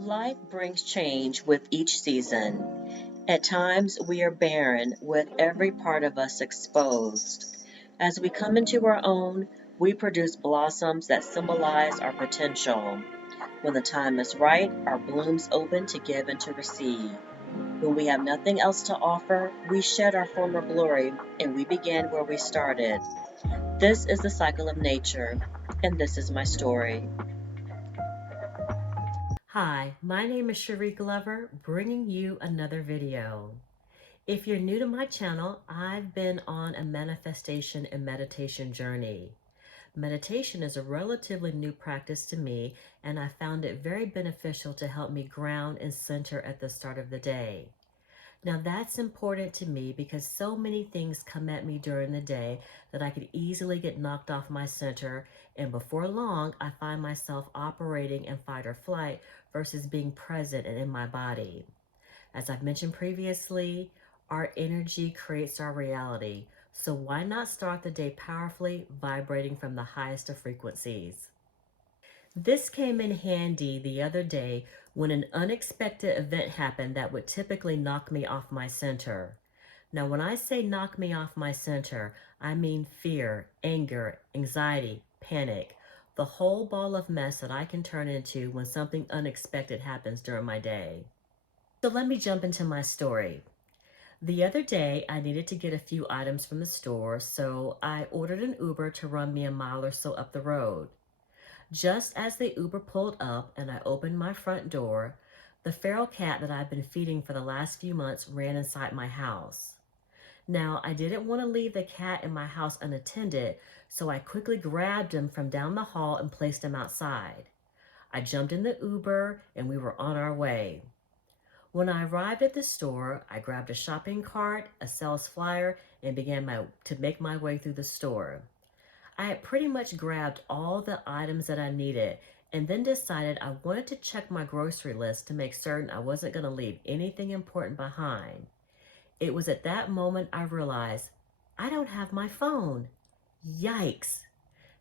Life brings change with each season. At times, we are barren, with every part of us exposed. As we come into our own, we produce blossoms that symbolize our potential. When the time is right, our blooms open to give and to receive. When we have nothing else to offer, we shed our former glory and we begin where we started. This is the cycle of nature, and this is my story. Hi, my name is Cherie Glover, bringing you another video. If you're new to my channel, I've been on a manifestation and meditation journey. Meditation is a relatively new practice to me, and I found it very beneficial to help me ground and center at the start of the day. Now, that's important to me because so many things come at me during the day that I could easily get knocked off my center, and before long, I find myself operating in fight or flight versus being present and in my body. As I've mentioned previously, our energy creates our reality. So why not start the day powerfully, vibrating from the highest of frequencies? This came in handy the other day when an unexpected event happened that would typically knock me off my center. Now, when I say knock me off my center, I mean fear, anger, anxiety, panic, the whole ball of mess that I can turn into when something unexpected happens during my day. So let me jump into my story. The other day, I needed to get a few items from the store, so I ordered an Uber to run me a mile or so up the road. Just as the Uber pulled up and I opened my front door, the feral cat that I've been feeding for the last few months ran inside my house. Now, I didn't want to leave the cat in my house unattended, so I quickly grabbed him from down the hall and placed him outside. I jumped in the Uber and we were on our way. When I arrived at the store, I grabbed a shopping cart, a sales flyer, and to make my way through the store. I had pretty much grabbed all the items that I needed and then decided I wanted to check my grocery list to make certain I wasn't going to leave anything important behind. It was at that moment I realized I don't have my phone. Yikes.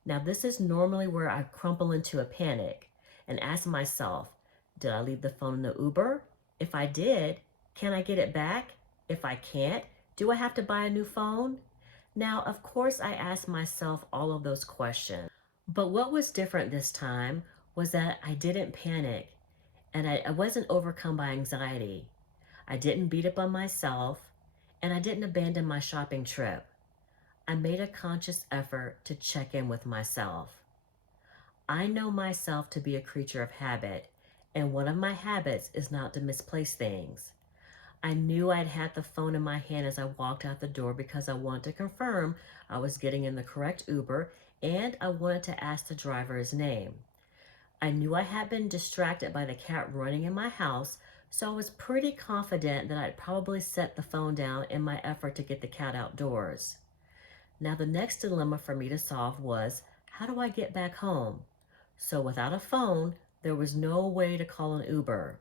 Now, this is normally where I crumple into a panic and ask myself, did I leave the phone in the Uber? If I did, can I get it back? If I can't, do I have to buy a new phone? Now, of course, I asked myself all of those questions. But what was different this time was that I didn't panic and I wasn't overcome by anxiety. I didn't beat up on myself and I didn't abandon my shopping trip. I made a conscious effort to check in with myself. I know myself to be a creature of habit, and one of my habits is not to misplace things. I knew I'd had the phone in my hand as I walked out the door because I wanted to confirm I was getting in the correct Uber and I wanted to ask the driver his name. I knew I had been distracted by the cat running in my house, so I was pretty confident that I'd probably set the phone down in my effort to get the cat outdoors. Now, the next dilemma for me to solve was, how do I get back home? So without a phone, there was no way to call an Uber.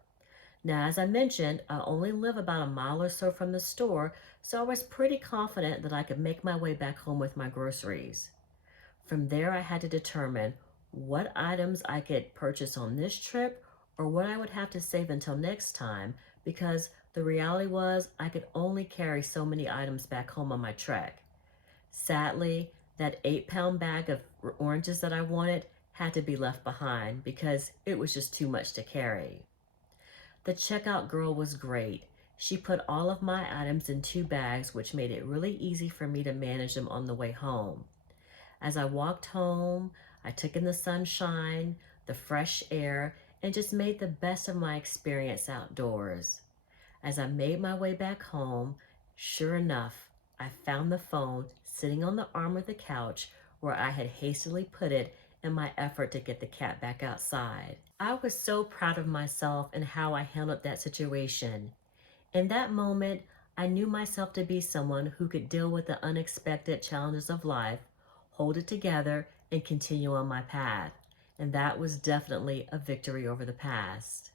Now, as I mentioned, I only live about a mile or so from the store, so I was pretty confident that I could make my way back home with my groceries. From there, I had to determine what items I could purchase on this trip or what I would have to save until next time, because the reality was I could only carry so many items back home on my trek. Sadly, that 8-pound bag of oranges that I wanted had to be left behind because it was just too much to carry. The checkout girl was great. She put all of my items in 2 bags, which made it really easy for me to manage them on the way home. As I walked home, I took in the sunshine, the fresh air, and just made the best of my experience outdoors. As I made my way back home, sure enough, I found the phone sitting on the arm of the couch where I had hastily put it in my effort to get the cat back outside. I was so proud of myself and how I handled that situation. In that moment, I knew myself to be someone who could deal with the unexpected challenges of life, hold it together, and continue on my path. And that was definitely a victory over the past.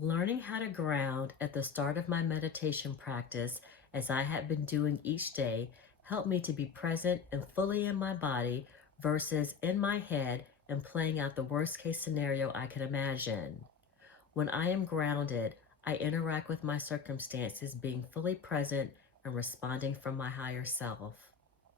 Learning how to ground at the start of my meditation practice, as I had been doing each day, helped me to be present and fully in my body versus in my head and playing out the worst case scenario I could imagine. When I am grounded, I interact with my circumstances being fully present and responding from my higher self.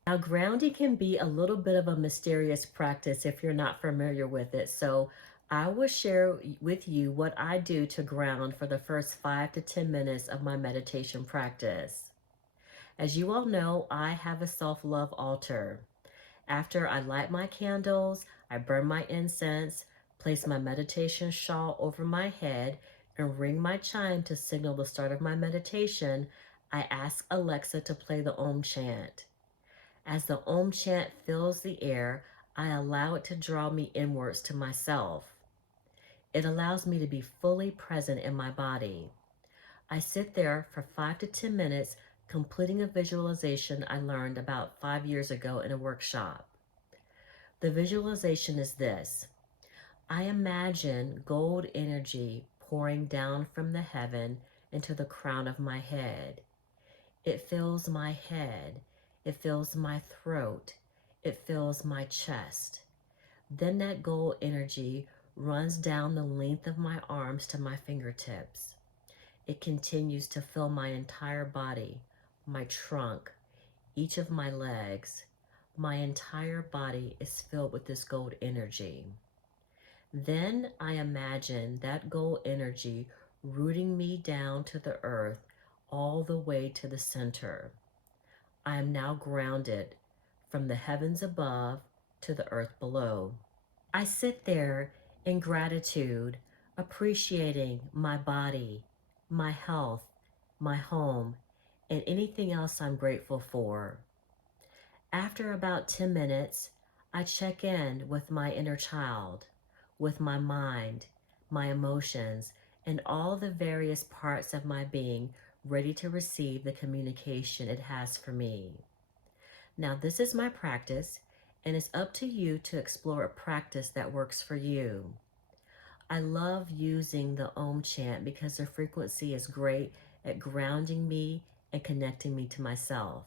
Now, grounding can be a little bit of a mysterious practice if you're not familiar with it. So, I will share with you what I do to ground for the first 5 to 10 minutes of my meditation practice. As you all know, I have a self love altar. After I light my candles, I burn my incense, place my meditation shawl over my head, and ring my chime to signal the start of my meditation. I ask Alexa to play the Om chant. As the Om chant fills the air, I allow it to draw me inwards to myself. It allows me to be fully present in my body. I sit there for 5 to 10 minutes, completing a visualization I learned about 5 years ago in a workshop. The visualization is this: I imagine gold energy pouring down from the heaven into the crown of my head. It fills my head. It fills my throat. It fills my chest. Then that gold energy runs down the length of my arms to my fingertips. It continues to fill my entire body, my trunk, each of my legs. My entire body is filled with this gold energy. Then I imagine that gold energy rooting me down to the earth all the way to the center. I am now grounded from the heavens above to the earth below. I sit there in gratitude, appreciating my body, my health, my home, and anything else I'm grateful for. After about 10 minutes, I check in with my inner child, with my mind, my emotions, and all the various parts of my being ready to receive the communication it has for me. Now, this is my practice, and it's up to you to explore a practice that works for you. I love using the Om chant because the frequency is great at grounding me and connecting me to myself.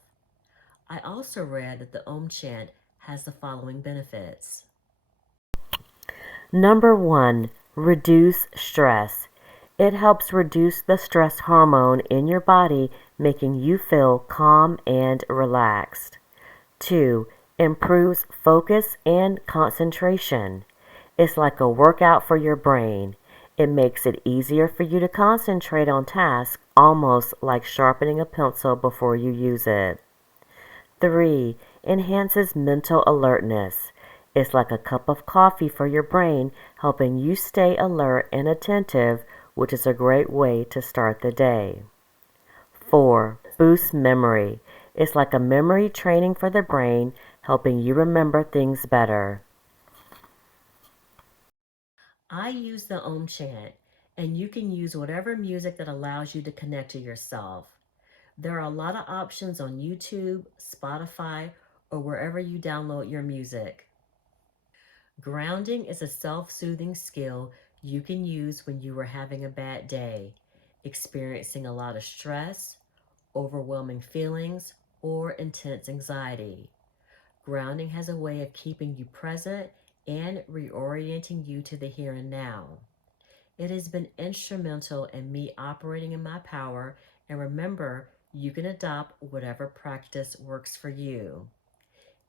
I also read that the Om chant has the following benefits. Number one, reduce stress. It helps reduce the stress hormone in your body, making you feel calm and relaxed. 2. Improves focus and concentration. It's like a workout for your brain. It makes it easier for you to concentrate on tasks, almost like sharpening a pencil before you use it. 3. Enhances mental alertness. It's like a cup of coffee for your brain, helping you stay alert and attentive, which is a great way to start the day. 4. Boosts memory. It's like a memory training for the brain, helping you remember things better. I use the Om chant, and you can use whatever music that allows you to connect to yourself. There are a lot of options on YouTube, Spotify, or wherever you download your music. Grounding is a self-soothing skill you can use when you are having a bad day, experiencing a lot of stress, overwhelming feelings, or intense anxiety. Grounding has a way of keeping you present and reorienting you to the here and now. It has been instrumental in me operating in my power, and remember, you can adopt whatever practice works for you.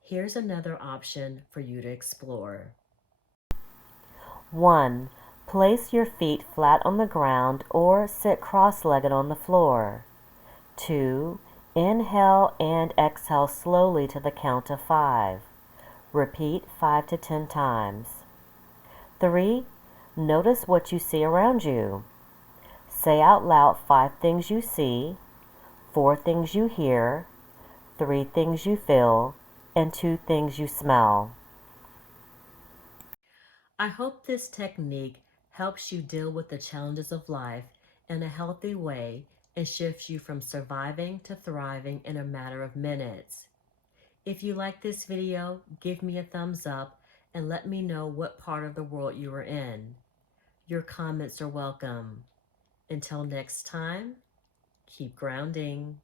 Here's another option for you to explore. 1. Place your feet flat on the ground or sit cross-legged on the floor. 2. Inhale and exhale slowly to the count of 5. Repeat 5 to 10 times. 3. Notice what you see around you. Say out loud 5 things you see, 4 things you hear, 3 things you feel, and 2 things you smell. I hope this technique helps you deal with the challenges of life in a healthy way and shifts you from surviving to thriving in a matter of minutes. If you like this video, give me a thumbs up and let me know what part of the world you are in. Your comments are welcome. Until next time, keep grounding.